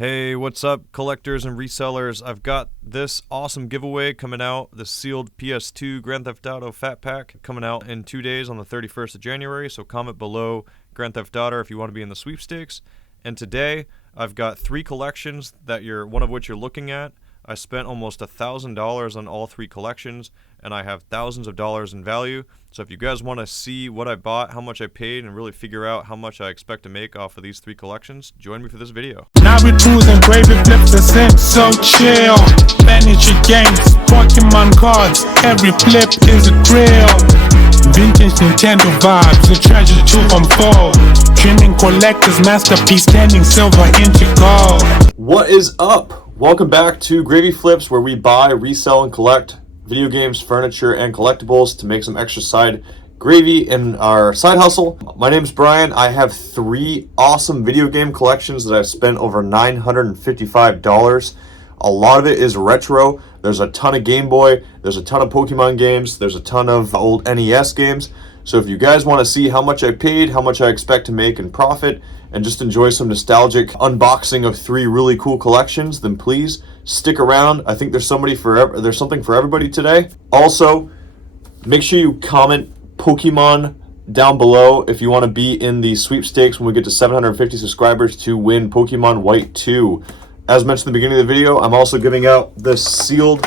Hey, what's up, collectors and resellers? I've got this awesome giveaway coming out, the sealed PS2 Grand Theft Auto Fat Pack coming out in 2 days on the 31st of January, so comment below Grand Theft Auto if you want to be in the sweepstakes. And today, I've got 3 collections that one of which you're looking at. I spent almost $1,000 on all 3 collections, and I have thousands of dollars in value. So if you guys want to see what I bought, how much I paid, and really figure out how much I expect to make off of these 3 collections, join me for this video. Now we cruising, gravy flips the set, so chill. Manage your games, Pokemon cards, every flip is a thrill. Vintage Nintendo vibes, the treasure to unfold. Trimming collectors, masterpiece, standing silver into gold. What is up? Welcome back to Gravy Flips, where we buy, resell, and collect video games, furniture, and collectibles to make some extra side gravy in our side hustle. My name's Brian. I have 3 awesome video game collections that I've spent over $955. A lot of it is retro. There's a ton of Game Boy, there's a ton of Pokemon games, there's a ton of old NES games. So if you guys want to see how much I paid, how much I expect to make in profit, and just enjoy some nostalgic unboxing of 3 really cool collections, then please stick around. I think there's something for everybody today. Also, make sure you comment Pokemon down below if you want to be in the sweepstakes when we get to 750 subscribers to win Pokemon White 2. As mentioned at the beginning of the video, I'm also giving out this sealed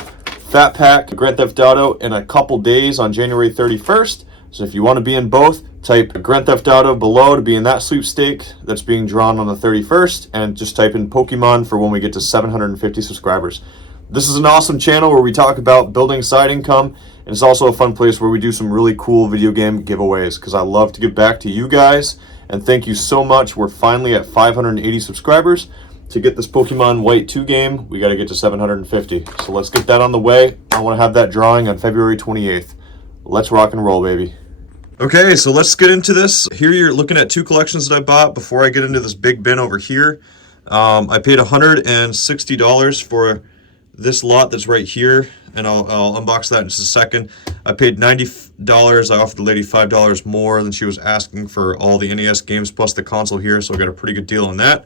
Fat Pack Grand Theft Auto in a couple days on January 31st. So if you want to be in both, type Grand Theft Auto below to be in that sweepstake that's being drawn on the 31st, and just type in Pokemon for when we get to 750 subscribers. This is an awesome channel where we talk about building side income, and it's also a fun place where we do some really cool video game giveaways, because I love to give back to you guys, and thank you so much. We're finally at 580 subscribers. To get this Pokemon White 2 game, we got to get to 750. So let's get that on the way. I want to have that drawing on February 28th. Let's rock and roll, baby. Okay, so let's get into this. Here you're looking at 2 collections that I bought. Before I get into this big bin over here, I paid $160 for this lot that's right here, and I'll unbox that in just a second. I paid $90. I offered the lady $5 more than she was asking for all the NES games plus the console here, so I got a pretty good deal on that.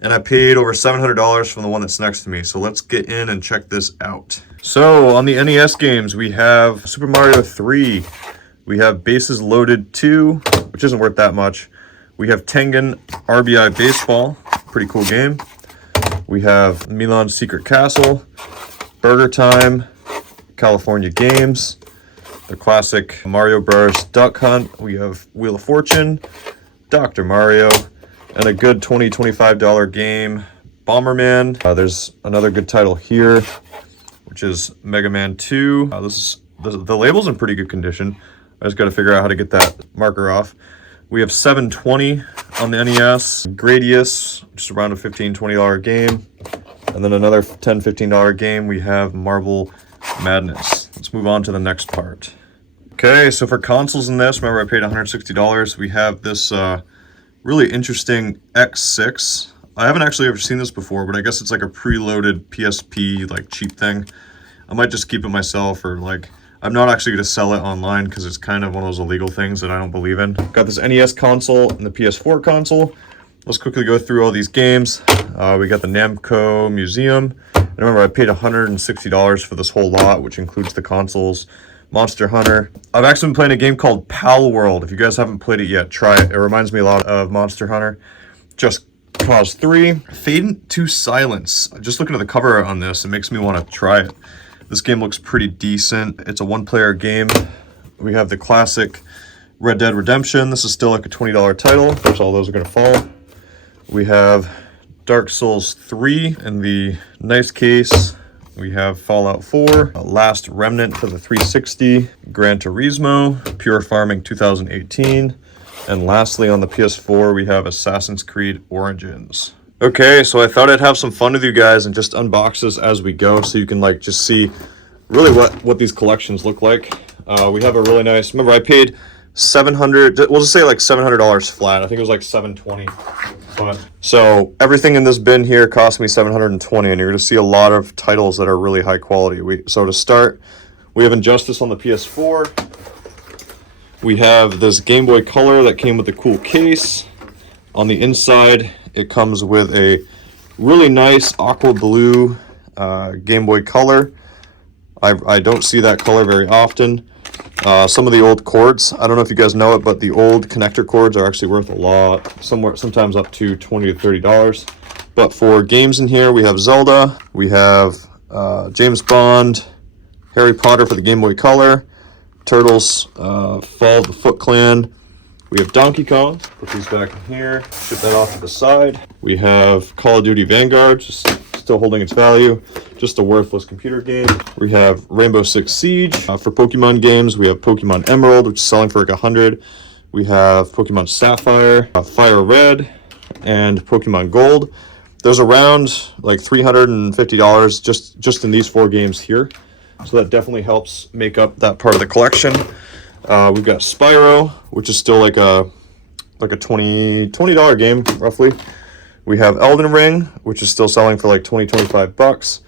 And I paid over $700 from the one that's next to me. So let's get in and check this out. So on the NES games, we have Super Mario 3. We have Bases Loaded 2, which isn't worth that much. We have Tengen RBI Baseball, pretty cool game. We have Milan's Secret Castle, Burger Time, California Games, the classic Mario Bros. Duck Hunt. We have Wheel of Fortune, Dr. Mario, and a good $20-$25 game, Bomberman. There's another good title here, which is Mega Man 2. The label's in pretty good condition. I just got to figure out how to get that marker off. We have 720 on the NES, Gradius, just around a $15-$20 game. And then another $10-$15 game, we have Marvel Madness. Let's move on to the next part. Okay, so for consoles in this, remember I paid $160. We have this really interesting X6. I haven't actually ever seen this before, but I guess it's like a preloaded PSP, like cheap thing. I might just keep it myself, or like, I'm not actually going to sell it online because it's kind of one of those illegal things that I don't believe in. Got this NES console and the PS4 console. Let's quickly go through all these games. We got the Namco Museum. And remember, I paid $160 for this whole lot, which includes the consoles. Monster Hunter. I've actually been playing a game called Pal World. If you guys haven't played it yet, try it. It reminds me a lot of Monster Hunter. Just Cause 3. Fade to Silence. Just looking at the cover on this, it makes me want to try it. This game looks pretty decent. It's a 1-player game. We have the classic Red Dead Redemption. This is still like a $20 title. Of course, all those are going to fall. We have Dark Souls 3 in the nice case. We have Fallout 4, Last Remnant for the 360, Gran Turismo, Pure Farming 2018, and lastly on the PS4 we have Assassin's Creed Origins. Okay, so I thought I'd have some fun with you guys and just unbox this as we go, so you can like just see really what these collections look like. We have a really nice, remember I paid $700, we'll just say like $700 flat. I think it was like $720. But so everything in this bin here cost me $720, and you're going to see a lot of titles that are really high quality. So to start, we have Injustice on the PS4. We have this Game Boy Color that came with a cool case. On the inside, it comes with a Really nice aqua blue Game Boy Color. I don't see that color very often. Some of the old cords, I don't know if you guys know it, but the old connector cords are actually worth a lot, sometimes up to $20 to $30. But for games in here, we have Zelda, we have James Bond, Harry Potter for the Game Boy Color, Turtles, Fall of the Foot Clan. We have Donkey Kong, put these back in here, ship that off to the side. We have Call of Duty Vanguard, just still holding its value, just a worthless computer game. We have Rainbow Six Siege. For Pokemon games, we have Pokemon Emerald, which is selling for like 100. We have Pokemon Sapphire, Fire Red, and Pokemon Gold. There's around like $350 just in these 4 games here. So that definitely helps make up that part of the collection. We've got Spyro, which is still like a $20 game roughly. We have Elden Ring, which is still selling for like $25.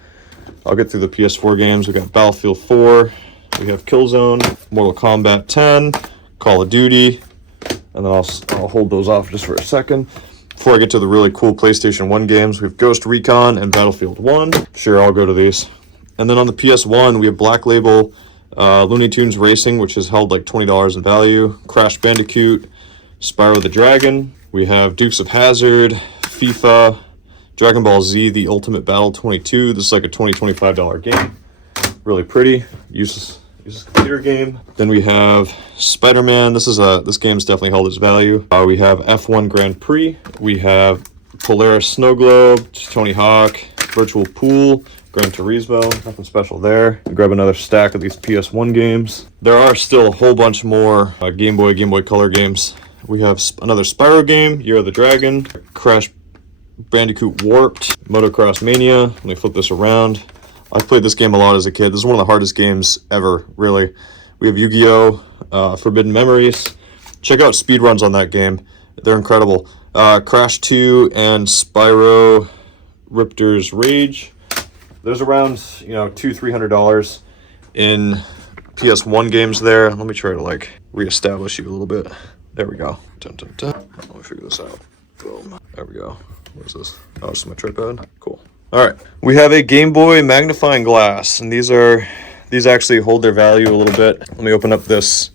I'll get through the PS4 games. We got Battlefield 4, we have Killzone, Mortal Kombat 10, Call of Duty, and then I'll hold those off just for a second. Before I get to the really cool PlayStation 1 games, we have Ghost Recon and Battlefield 1. Sure, I'll go to these. And then on the PS1, we have Black Label, Looney Tunes Racing, which has held like $20 in value, Crash Bandicoot, Spyro the Dragon. We have Dukes of Hazzard, FIFA, Dragon Ball Z, The Ultimate Battle 22. This is like a $25 game. Really pretty. Uses a computer game. Then we have Spider-Man. This game's definitely held its value. We have F1 Grand Prix. We have Polaris Snow Globe, Tony Hawk, Virtual Pool, Gran Turismo. Nothing special there. Grab another stack of these PS1 games. There are still a whole bunch more Game Boy Color games. We have another Spyro game, Year of the Dragon, Crash Bandicoot Warped, Motocross Mania. Let me flip this around. I played this game a lot as a kid. This is one of the hardest games ever, really. We have Yu-Gi-Oh! Forbidden Memories. Check out speedruns on that game. They're incredible. Crash 2 and Spyro Riptor's Rage. There's around, $200-$300 in PS1 games there. Let me try to like reestablish you a little bit. There we go. Dun, dun, dun. Let me figure this out. Boom. There we go. What is this? Oh, it's my tripod. Cool. All right. We have a Game Boy magnifying glass, and these actually hold their value a little bit. Let me open up this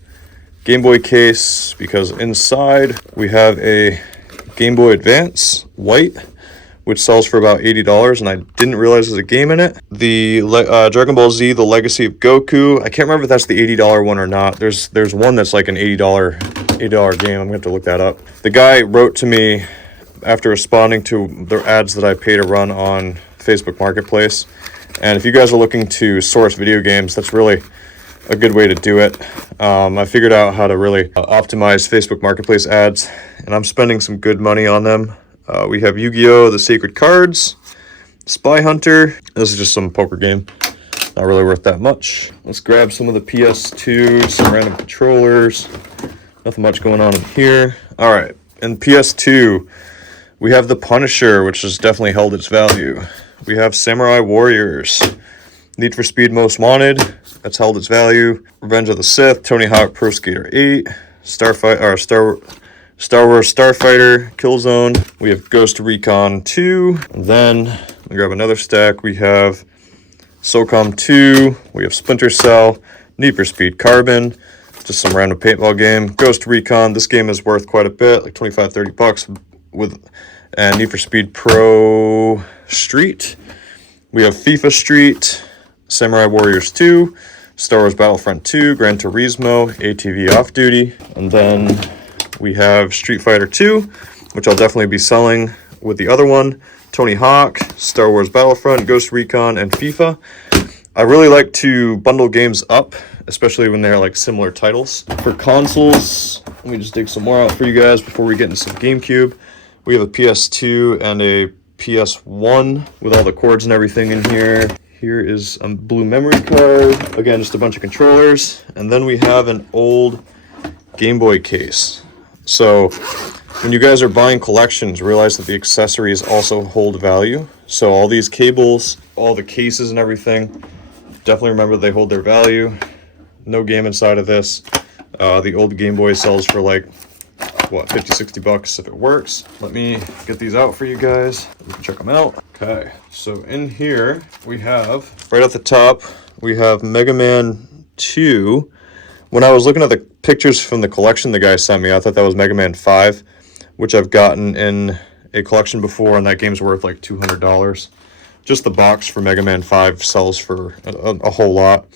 Game Boy case because inside we have a Game Boy Advance white, which sells for about $80, and I didn't realize there's a game in it. The Dragon Ball Z, The Legacy of Goku. I can't remember if that's the $80 one or not. There's one that's like an $80 game. I'm going to have to look that up. The guy wrote to me after responding to the ads that I pay to run on Facebook Marketplace. And if you guys are looking to source video games, that's really a good way to do it. I figured out how to really optimize Facebook Marketplace ads, and I'm spending some good money on them. We have Yu-Gi-Oh! The Sacred Cards, Spy Hunter. This is just some poker game. Not really worth that much. Let's grab some of the PS2, some random controllers. Nothing much going on in here. All right, in PS2, we have The Punisher, which has definitely held its value. We have Samurai Warriors, Need for Speed Most Wanted, that's held its value. Revenge of the Sith, Tony Hawk Pro Skater 8, Star Wars Starfighter, Killzone. We have Ghost Recon 2. And then, let me grab another stack. We have SOCOM 2. We have Splinter Cell, Need for Speed Carbon, just some random paintball game. Ghost Recon, this game is worth quite a bit, like $25-$30 and Need for Speed Pro Street. We have FIFA Street, Samurai Warriors 2, Star Wars Battlefront 2, Gran Turismo, ATV Off Duty, and then we have Street Fighter 2, which I'll definitely be selling with the other one, Tony Hawk, Star Wars Battlefront, Ghost Recon, and FIFA. I really like to bundle games up, especially when they're like similar titles. For consoles, let me just dig some more out for you guys before we get into some GameCube. We have a PS2 and a PS1 with all the cords and everything in here. Here is a blue memory card. Again, just a bunch of controllers. And then we have an old Game Boy case. So when you guys are buying collections, realize that the accessories also hold value. So all these cables, all the cases and everything, definitely remember they hold their value. No game inside of this. The old Game Boy sells for like what, 50, 60 bucks if it works. Let me get these out for you guys. You can check them out. Okay, so in here we have, right at the top, we have Mega Man 2. When I was looking at the pictures from the collection the guy sent me, I thought that was Mega Man 5, which I've gotten in a collection before, and that game's worth like $200. Just the box for Mega Man 5 sells for a whole lot.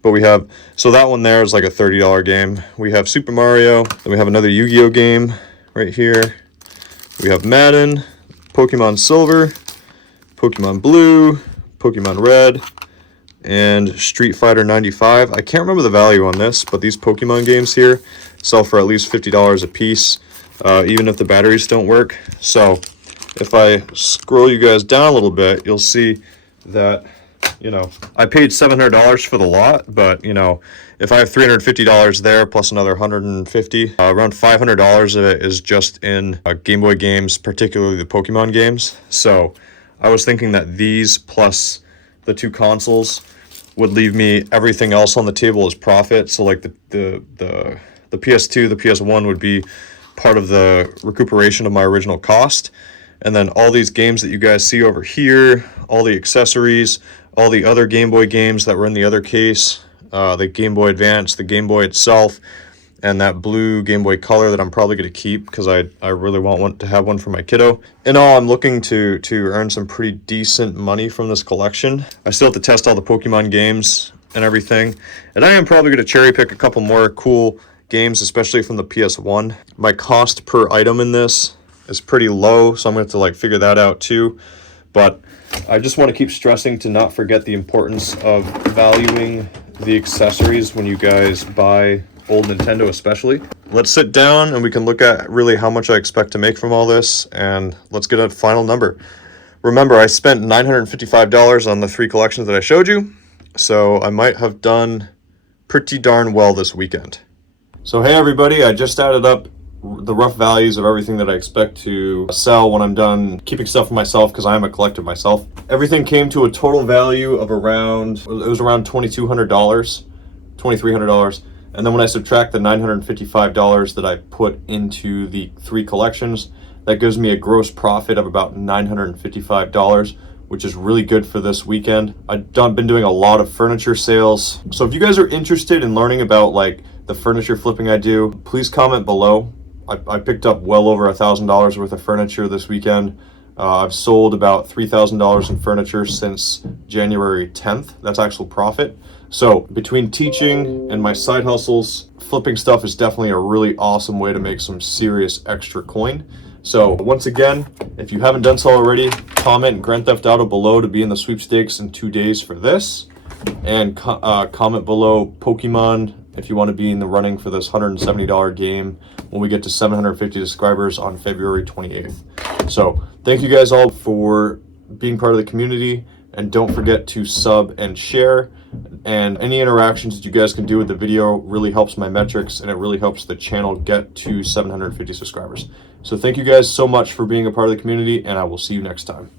But we have, so that one there is like a $30 game. We have Super Mario, then we have another Yu-Gi-Oh game right here. We have Madden, Pokemon Silver, Pokemon Blue, Pokemon Red, and Street Fighter 95. I can't remember the value on this, but these Pokemon games here sell for at least $50 a piece, even if the batteries don't work. So if I scroll you guys down a little bit, you'll see that, you know, I paid $700 for the lot, but, you know, if I have $350 there plus another $150, around $500 of it is just in Game Boy games, particularly the Pokemon games. So I was thinking that these plus the two consoles would leave me everything else on the table as profit. So like the PS2, the PS1 would be part of the recuperation of my original cost. And then all these games that you guys see over here, all the accessories, all the other Game Boy games that were in the other case, the Game Boy Advance, the Game Boy itself, and that blue Game Boy Color that I'm probably going to keep because I really want to have one for my kiddo. In all, I'm looking to earn some pretty decent money from this collection. I still have to test all the Pokemon games and everything, and I am probably going to cherry pick a couple more cool games, especially from the PS1. My cost per item in this is pretty low, so I'm going to have to like figure that out too. But I just want to keep stressing to not forget the importance of valuing the accessories when you guys buy old Nintendo especially. Let's sit down and we can look at really how much I expect to make from all this, and let's get a final number. Remember, I spent $955 on the 3 collections that I showed you, so I might have done pretty darn well this weekend. So hey everybody, I just added up the rough values of everything that I expect to sell when I'm done keeping stuff for myself, because I am a collector myself. Everything came to a total value of around, it was around $2,200, $2,300. And then when I subtract the $955 that I put into the 3 collections, that gives me a gross profit of about $955, which is really good for this weekend. I've been doing a lot of furniture sales. So if you guys are interested in learning about like the furniture flipping I do, please comment below. I picked up well over $1,000 worth of furniture this weekend. I've sold about $3,000 in furniture since January 10th. That's actual profit. So between teaching and my side hustles, flipping stuff is definitely a really awesome way to make some serious extra coin. So once again, if you haven't done so already, comment Grand Theft Auto below to be in the sweepstakes in 2 days for this. And comment below Pokemon if you want to be in the running for this $170 game when we get to 750 subscribers on February 28th. So thank you guys all for being part of the community, and don't forget to sub and share. And any interactions that you guys can do with the video really helps my metrics, and it really helps the channel get to 750 subscribers. So thank you guys so much for being a part of the community, and I will see you next time.